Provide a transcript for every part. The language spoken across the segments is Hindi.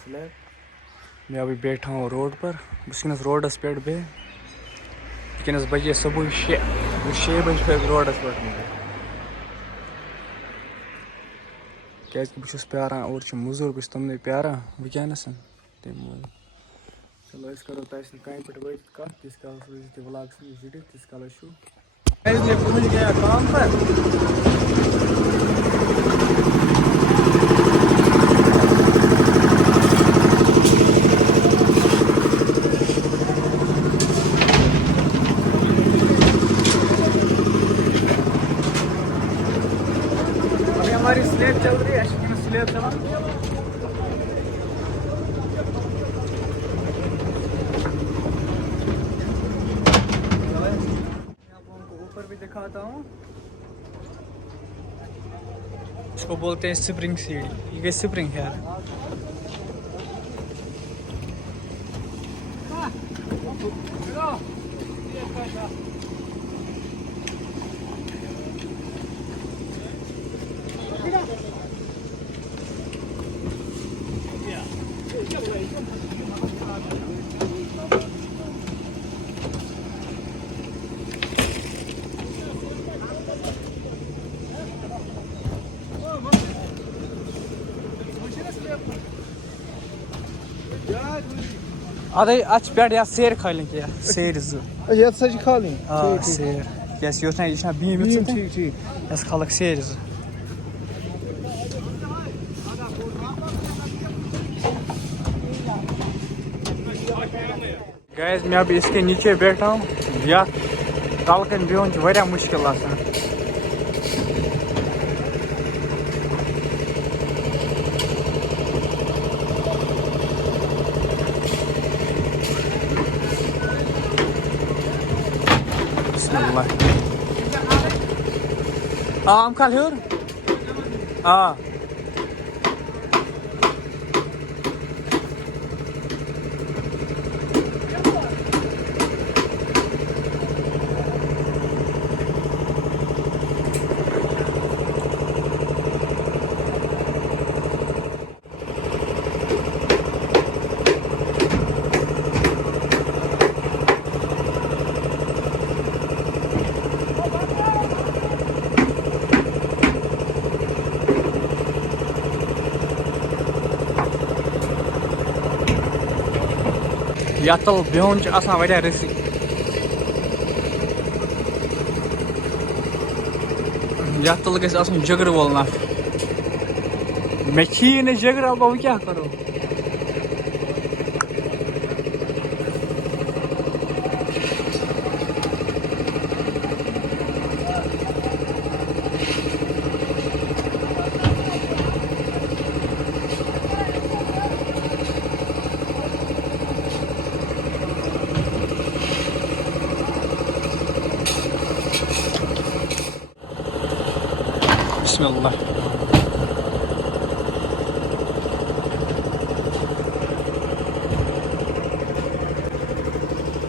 स्लैब। मैं अभी बैठा हूँ रोड पर बस रोडस पे बे वनस बजे सुबह 6 बजे पे रोडस पे क्या बहुत प्यारान और मजूर बस तमने प्यारान वनस तम चलो अस करो तह कम पे वो कत तीस काल रोज व्लाग जुड़ित तीस काल मैं पहुँच गया काम पर। अभी हमारी स्लैब चल रही है, स्लैब चला ऊपर भी दिखाता हूँ। इसको बोलते हैं स्प्रिंग सीढ़ी, ये स्प्रिंग है। अदे पे या सेर खाली क्या सेर खाली सेर क्या यह बीम यस खलक सेर गैस मैं अभी इसके नीचे बैठा हूँ। या तलकन बिहन वह मुश्किल आसान। आम खाल हूर यतल बिहन वह रिस्क। यतल गल जगर वोल नफर मे खी न जगर अब वह क्या करो। बिस्मिल्लाह।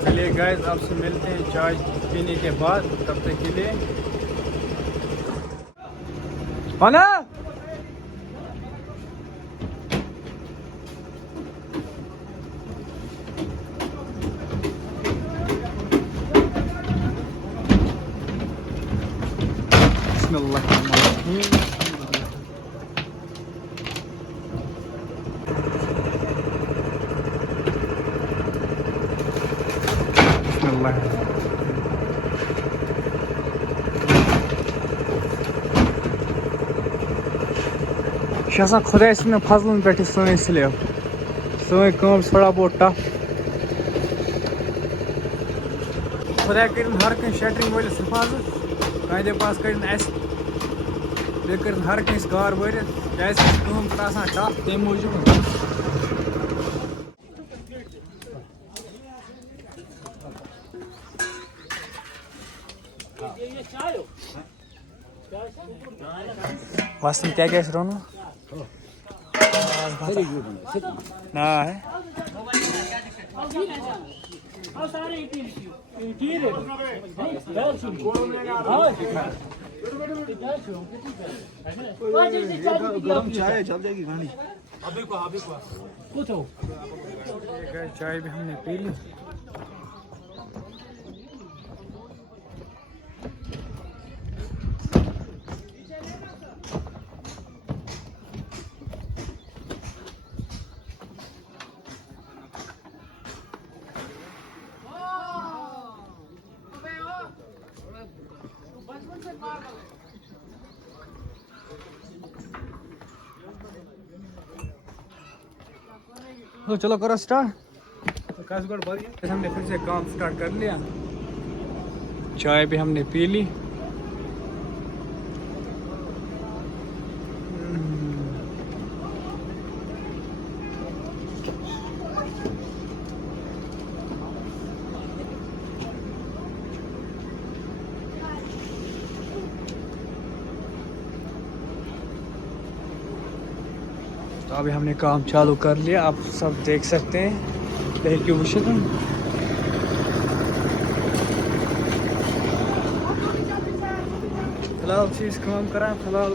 चलिए गाइस आपसे मिलते हैं चाय पीने के बाद, तब तक के लिए होना। खुदा सुन फजलन पे सन स्लेब सन थोड़ा बहुत टफ। खुदा कर हर कह शटरिंग वलिस हिफाजत कायदे पास कर हर कंस गार भर क्या टफ तम मूजूब। वसन क्या रोन ना है गरम चाय जल जाएगी गाड़ी। चाय भी हमने पी ली। तो चलो करो स्टार्ट। हमने फिर से काम स्टार्ट कर लिया। चाय भी हमने पी ली। तो अभी हमने काम चालू कर लिया, आप सब देख सकते हैं। देखिए वो फिलहाल चीज काम करा फिलहाल।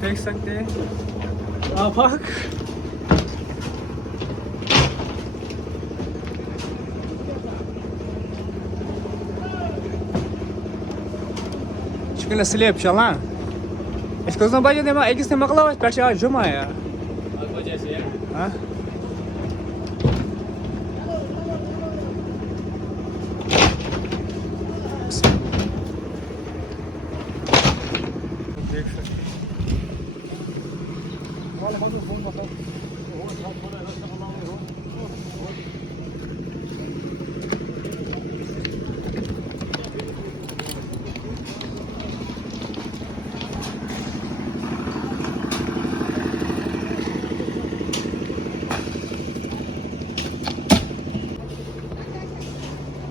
देख सकते हैं आफाक। Çıkın slab çalan. Eskiden bence deme ikisini maklamış perşembe cuma ya. Az bacası ya. Ha? देख सकते हैं।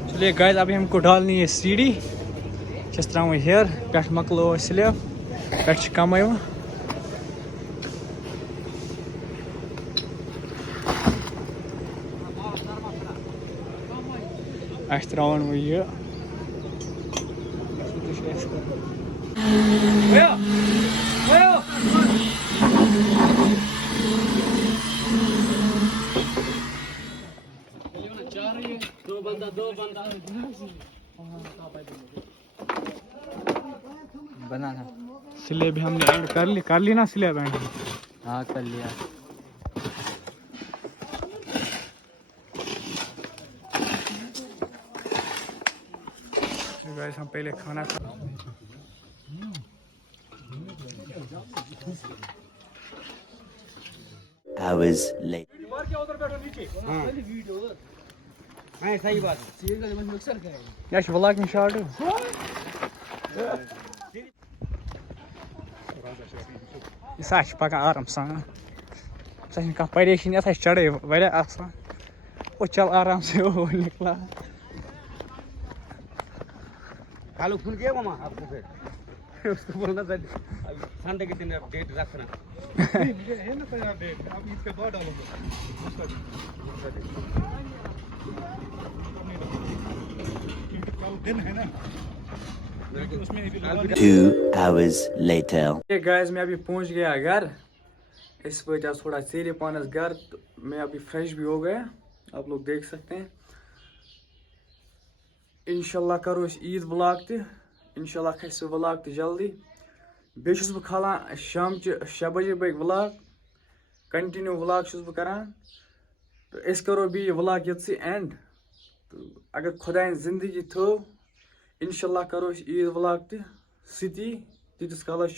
चलिए गाइस अभी हमको डालनी है सीढ़ी। जिस तरह वो हेयर पेट मकलो स्लैब पेट कम यह त्रावन वो ये बनाना स्लैब हमने ऐड कर ली ना स्लैब ऐड। हाँ कर लिया। गाइस हम पहले खाना खा hours late. हाँ सही बात क्या व्लॉग में शॉट यह पकान आराम सान कह परेशानी अथ चढ़े वारिया आसान वो चल आराम से वो निकला। कालू फोन किया मामा आपको फिर उसको बोलना था संडे के दिन डेट रखना है ना कोई डेट आप इसके बाद डालोगे उसका दिन है ना 2 hours later. गाइस मैं अभी पहुंच गया घर। इस वजह थोड़ा सीधे पानस घर तो मैं अभी फ्रेश भी हो गया, आप लोग देख सकते हैं। इंशाल्लाह करो ईद व्लॉग ते इंशाल्लाह खस व्लॉग ते जल्दी। बेस बह खालान शाम 6 बजे बग व्लॉग कंटिन्यू व्लॉग बह करान। तो अस करो बी व्लॉग ये एंड। तो अगर खुदायन जिंदगी थो इंशाल्लाह करो ईद व्लॉग ते तीस कालस